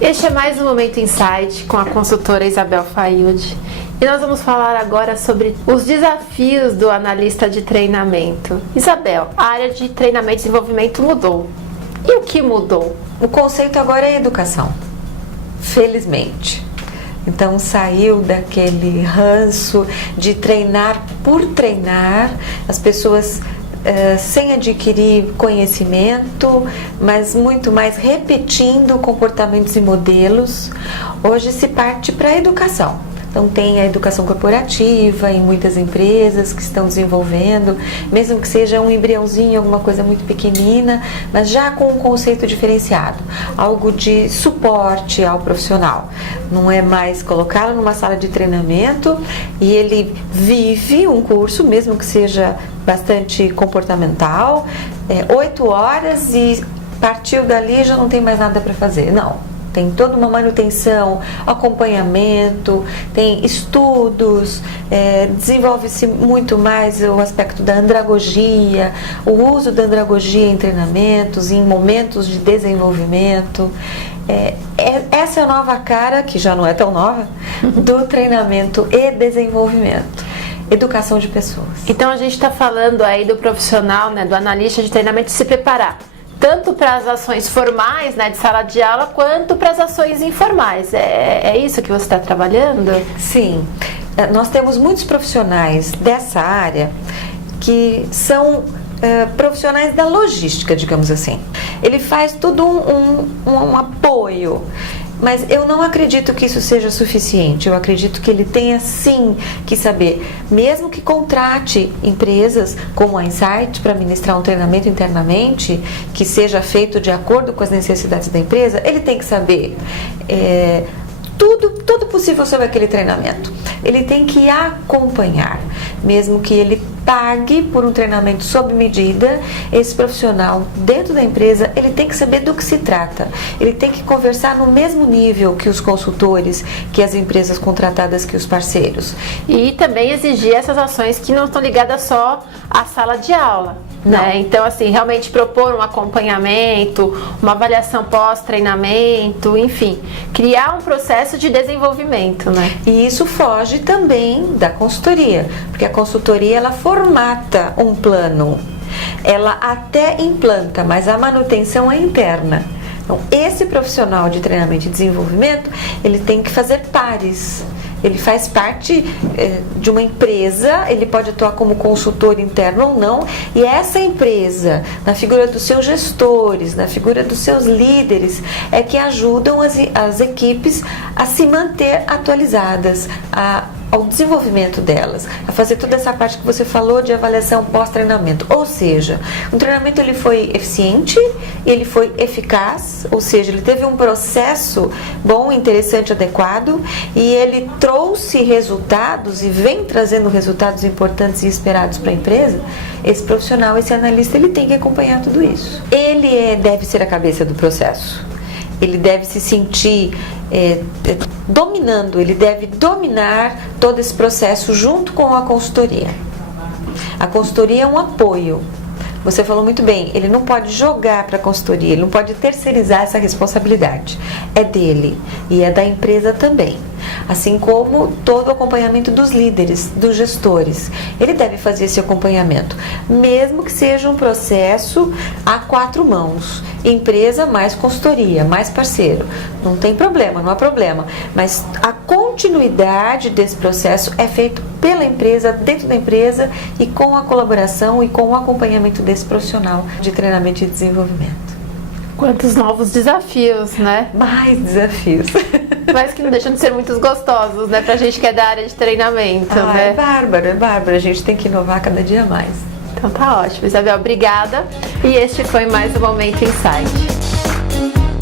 Este é mais um Momento Insight com a consultora Isabel Faiud. E nós vamos falar agora sobre os desafios do analista de treinamento. Isabel, a área de treinamento e desenvolvimento mudou. E o que mudou? O conceito agora é educação, felizmente. Então saiu daquele ranço de treinar por treinar, as pessoas sem adquirir conhecimento, mas muito mais repetindo comportamentos e modelos. Hoje se parte para a educação. Então tem a educação corporativa em muitas empresas que estão desenvolvendo, mesmo que seja um embriãozinho, alguma coisa muito pequenina, mas já com um conceito diferenciado, algo de suporte ao profissional. Não é mais colocá-lo numa sala de treinamento e ele vive um curso, mesmo que seja bastante comportamental, 8 horas e partiu dali já não tem mais nada para fazer. Não. Tem toda uma manutenção, acompanhamento, tem estudos, desenvolve-se muito mais o aspecto da andragogia, o uso da andragogia em treinamentos, em momentos de desenvolvimento. Essa é a nova cara, que já não é tão nova, do treinamento e desenvolvimento. Educação de pessoas. Então a gente está falando aí do profissional, né, do analista de treinamento se preparar tanto para as ações formais, né, de sala de aula, quanto para as ações informais. É isso que você está trabalhando? Sim. Nós temos muitos profissionais dessa área que são profissionais da logística, digamos assim. Ele faz todo um apoio, mas eu não acredito que isso seja suficiente. Eu acredito que ele tenha sim que saber, mesmo que contrate empresas como a Insight para ministrar um treinamento internamente, que seja feito de acordo com as necessidades da empresa, ele tem que saber tudo possível sobre aquele treinamento. Ele tem que acompanhar, mesmo que ele pague por um treinamento sob medida. Esse profissional dentro da empresa, ele tem que saber do que se trata, ele tem que conversar no mesmo nível que os consultores, que as empresas contratadas, que os parceiros. E também exigir essas ações que não estão ligadas só à sala de aula, né? Então, assim, realmente propor um acompanhamento, uma avaliação pós-treinamento, enfim, criar um processo de desenvolvimento, né? E isso foge também da consultoria, porque a consultoria, ela formata um plano, ela até implanta, mas a manutenção é interna. Então, esse profissional de treinamento e desenvolvimento, ele tem que fazer pares. Ele faz parte de uma empresa, ele pode atuar como consultor interno ou não, e essa empresa, na figura dos seus gestores, na figura dos seus líderes, é que ajudam as equipes a se manter atualizadas, ao desenvolvimento delas, a fazer toda essa parte que você falou de avaliação pós-treinamento. Ou seja, o treinamento ele foi eficiente, ele foi eficaz, ou seja, ele teve um processo bom, interessante, adequado, e ele trouxe resultados e vem trazendo resultados importantes e esperados para a empresa. Esse profissional, esse analista, ele tem que acompanhar tudo isso. Ele deve ser a cabeça do processo. Ele deve se sentir dominando, ele deve dominar todo esse processo junto com a consultoria. A consultoria é um apoio. Você falou muito bem, ele não pode jogar para a consultoria, ele não pode terceirizar essa responsabilidade. É dele e é da empresa também. Assim como todo o acompanhamento dos líderes, dos gestores. Ele deve fazer esse acompanhamento, mesmo que seja um processo a 4 mãos. Empresa mais consultoria, mais parceiro. Não tem problema, não há problema. Mas a continuidade desse processo é feito pela empresa, dentro da empresa e com a colaboração e com o acompanhamento desse profissional de treinamento e desenvolvimento. Quantos novos desafios, né? Mais desafios. Mas que não deixam de ser muito gostosos, né? Pra gente que é da área de treinamento, né? É bárbaro. A gente tem que inovar cada dia mais. Então tá ótimo. Isabel, obrigada. E este foi mais um Momento Insight.